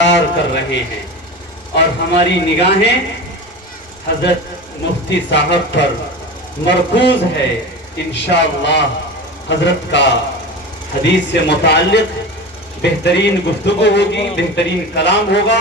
کر رہے ہیں اور ہماری نگاہیں حضرت مفتی صاحب پر مرکوز ہے۔ انشاءاللہ حضرت کا حدیث سے متعلق بہترین گفتگو ہوگی، بہترین کلام ہوگا۔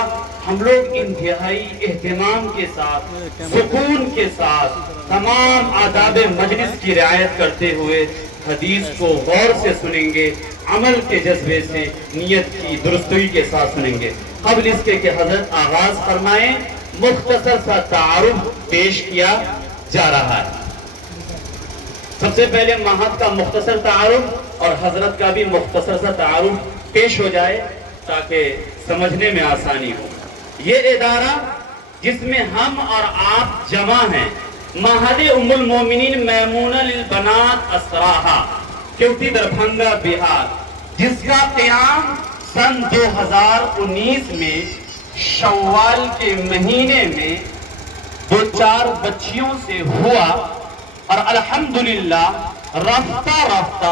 ہم لوگ انتہائی اہتمام کے ساتھ، سکون کے ساتھ، تمام آداب مجلس کی رعایت کرتے ہوئے حدیث کو غور سے سنیں گے، عمل کے جذبے سے، نیت کی درستگی کے ساتھ سنیں گے۔ قبل اس کے کہ حضرت آغاز فرمائیں، مختصر سا تعارف پیش کیا جا رہا ہے۔ سب سے پہلے مہد کا مختصر تعارف اور حضرت کا بھی مختصر سا تعارف پیش ہو جائے تاکہ سمجھنے میں آسانی ہو۔ یہ ادارہ جس میں ہم اور آپ جمع ہیں، معہد ام المومنین میمونہ للبنات اسراہا، کیوٹی دربھنگا بہار، جس کا قیام سن 2019 میں شوال کے مہینے میں 2-4 بچیوں سے ہوا اور الحمدللہ رفتہ رفتہ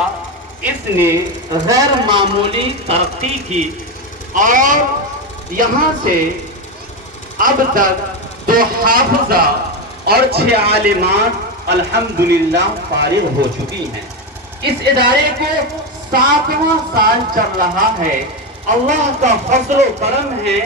اس نے غیر معمولی ترقی کی اور یہاں سے اب تک 2 حافظہ اور 6 عالمات الحمدللہ فارغ ہو چکی ہیں۔ اس ادارے کو 7واں سال چل رہا ہے۔ اللہ کا فضل و کرم ہے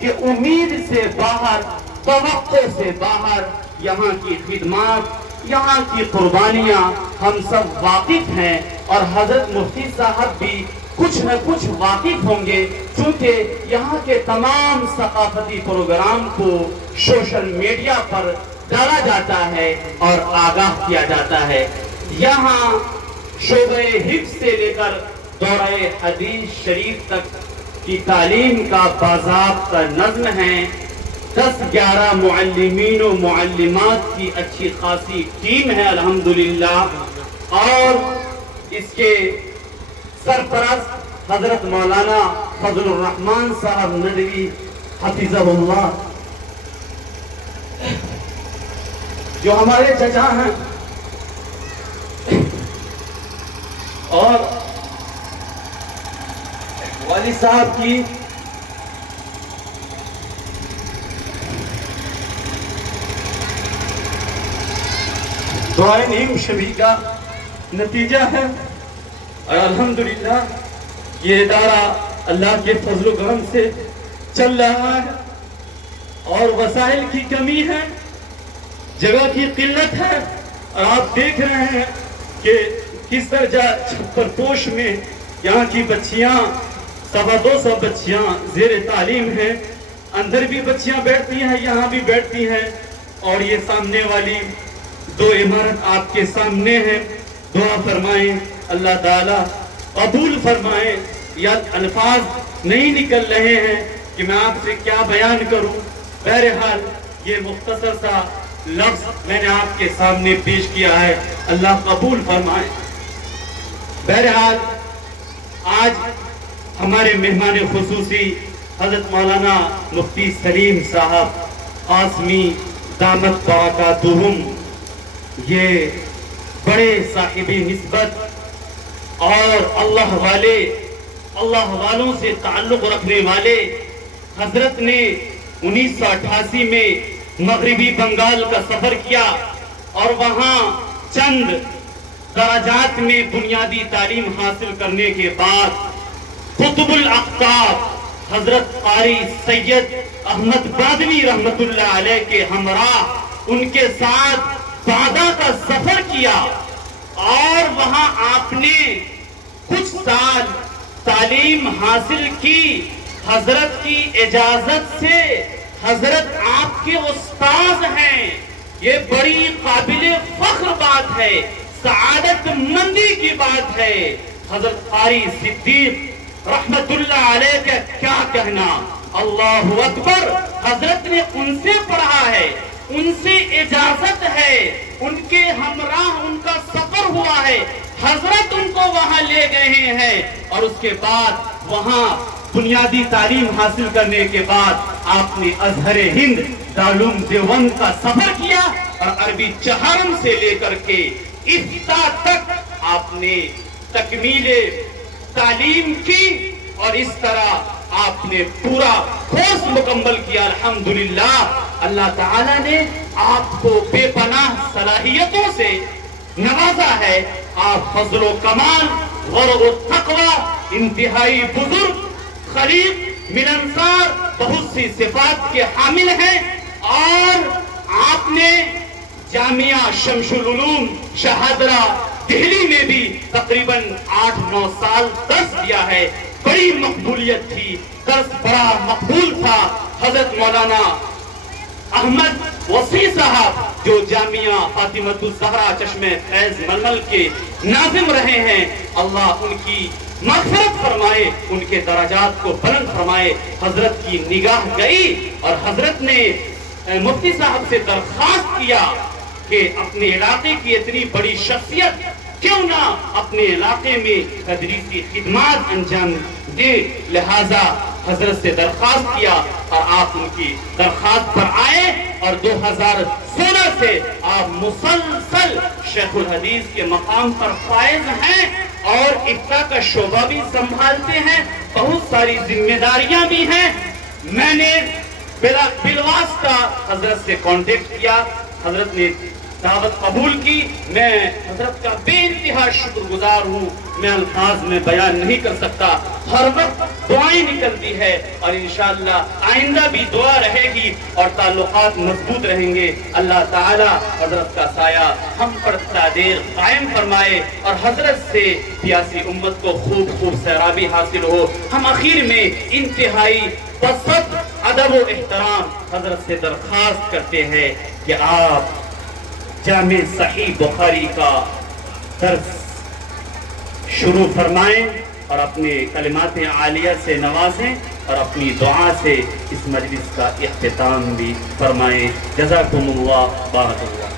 کہ امید سے باہر، توقع سے باہر یہاں کی خدمات، یہاں کی قربانیاں ہم سب واقف ہیں اور حضرت مفتی صاحب بھی کچھ نہ کچھ واقف ہوں گے، چونکہ یہاں کے تمام ثقافتی پروگرام کو سوشل میڈیا پر ڈالا جاتا ہے اور آگاہ کیا جاتا ہے۔ یہاں شعبہ حفظ سے لے کر دورہ حدیث شریف تک کی تعلیم کا باضابطہ نظم ہے۔ 10-11 معلمین و معلمات کی اچھی خاصی ٹیم ہے الحمدللہ، اور اس کے سرپرست حضرت مولانا فضل الرحمن صاحب ندوی حفظہ اللہ، جو ہمارے چچا ہیں، اور والد صاحب کی دعائیں نیم شبی کا نتیجہ ہے، اور الحمدللہ یہ ادارہ اللہ کے فضل و کرم سے چل رہا ہے، اور وسائل کی کمی ہے، جگہ کی قلت ہے، اور آپ دیکھ رہے ہیں کہ کس طرح چھپر پوش میں یہاں کی بچیاں 250 بچیاں زیر تعلیم ہیں، اندر بھی بچیاں بیٹھتی ہیں، یہاں بھی بیٹھتی ہیں، اور یہ سامنے والی 2 عمارت آپ کے سامنے ہیں۔ دعا فرمائیں اللہ تعالیٰ قبول فرمائیں۔ یا الفاظ نہیں نکل رہے ہیں کہ میں آپ سے کیا بیان کروں، بہرحال یہ مختصر سا لفظ میں نے آپ کے سامنے پیش کیا ہے، اللہ قبول فرمائے۔ بہرحال آج ہمارے مہمان خصوصی حضرت مولانا مفتی سلیم صاحب قاسمی دامت برکاتہم، یہ بڑے صاحب نسبت اور اللہ والوں سے تعلق رکھنے والے، حضرت نے 1988 میں مغربی بنگال کا سفر کیا اور وہاں چند درجات میں بنیادی تعلیم حاصل کرنے کے بعد قطب الاقطاب حضرت قاری سید احمد بادمی رحمت اللہ علیہ کے ہمراہ ان کے ساتھ باغا کا سفر کیا، اور وہاں آپ نے کچھ سال تعلیم حاصل کی۔ حضرت کی اجازت سے حضرت آپ کے استاذ ہیں، یہ بڑی قابل فخر بات ہے، سعادت مندی کی بات ہے۔ حضرت قاری صدیق رحمت اللہ علیہ کا کیا کہنا، اللہ اکبر، حضرت نے ان سے پڑھا ہے، ان سے اجازت ہے، ان کے ہمراہ ان کا سفر ہوا ہے، حضرت ان کو وہاں لے گئے ہیں، اور اس کے بعد وہاں بنیادی تعلیم حاصل کرنے کے بعد آپ نے ازہر ہند دارالعلوم دیوبند کا سفر کیا، اور عربی چہارم سے لے کر کے افتاء تک آپ نے تکمیل تعلیم کی، اور اس طرح آپ نے پورا کورس مکمل کیا الحمدللہ۔ اللہ تعالیٰ نے آپ کو بے پناہ صلاحیتوں سے نوازا ہے۔ آپ فضل و کمال، ورع و تقوی، انتہائی بزرگ، خلیق، ملنسار، بہت سی صفات کے حامل ہیں، اور آپ نے جامعہ شمس العلوم شہادرہ دہلی میں بھی تقریباً 8-9 سال درس دیا ہے۔ بڑی مقبولیت تھی، درس بڑا مقبول تھا۔ حضرت مولانا احمد وسیع صاحب جو جامعہ فاطمۃ الزہرا چشمہ فیض ململ کے ناظم رہے ہیں، اللہ ان کی مغفرت فرمائے، ان کے درجات کو بلند فرمائے۔ حضرت کی نگاہ گئی اور حضرت نے مفتی صاحب سے درخواست کیا کہ اپنے علاقے کی اتنی بڑی شخصیت کیوں نہ اپنے علاقے میں تدریسی خدمات انجام دے، لہذا حضرت سے درخواست کیا اور آپ ان کی درخواست پر آئے، اور 2016 سے آپ مسلسل شیخ الحدیث کے مقام پر فائز ہیں اور افتاء کا شعبہ بھی سنبھالتے ہیں، بہت ساری ذمہ داریاں بھی ہیں۔ میں نے بالواسطہ حضرت سے کانٹیکٹ کیا، حضرت نے دعوت قبول کی۔ میں حضرت کا بے انتہا شکر گزار ہوں، میں الفاظ میں بیان نہیں کر سکتا۔ ہر وقت دعائیں نکلتی ہے، اور انشاءاللہ آئندہ بھی دعا رہے گی اور تعلقات مضبوط رہیں گے۔ اللہ تعالی حضرت کا سایہ ہم پر تا دیر قائم فرمائے، اور حضرت سے پیاسی امت کو خوب سیرابی حاصل ہو۔ ہم اخیر میں انتہائی بسط ادب و احترام حضرت سے درخواست کرتے ہیں کہ آپ جامع صحیح بخاری کا درس شروع فرمائیں اور اپنے کلمات عالیہ سے نوازیں، اور اپنی دعا سے اس مجلس کا اختتام بھی فرمائیں۔ جزاکم اللہ، بارک اللہ۔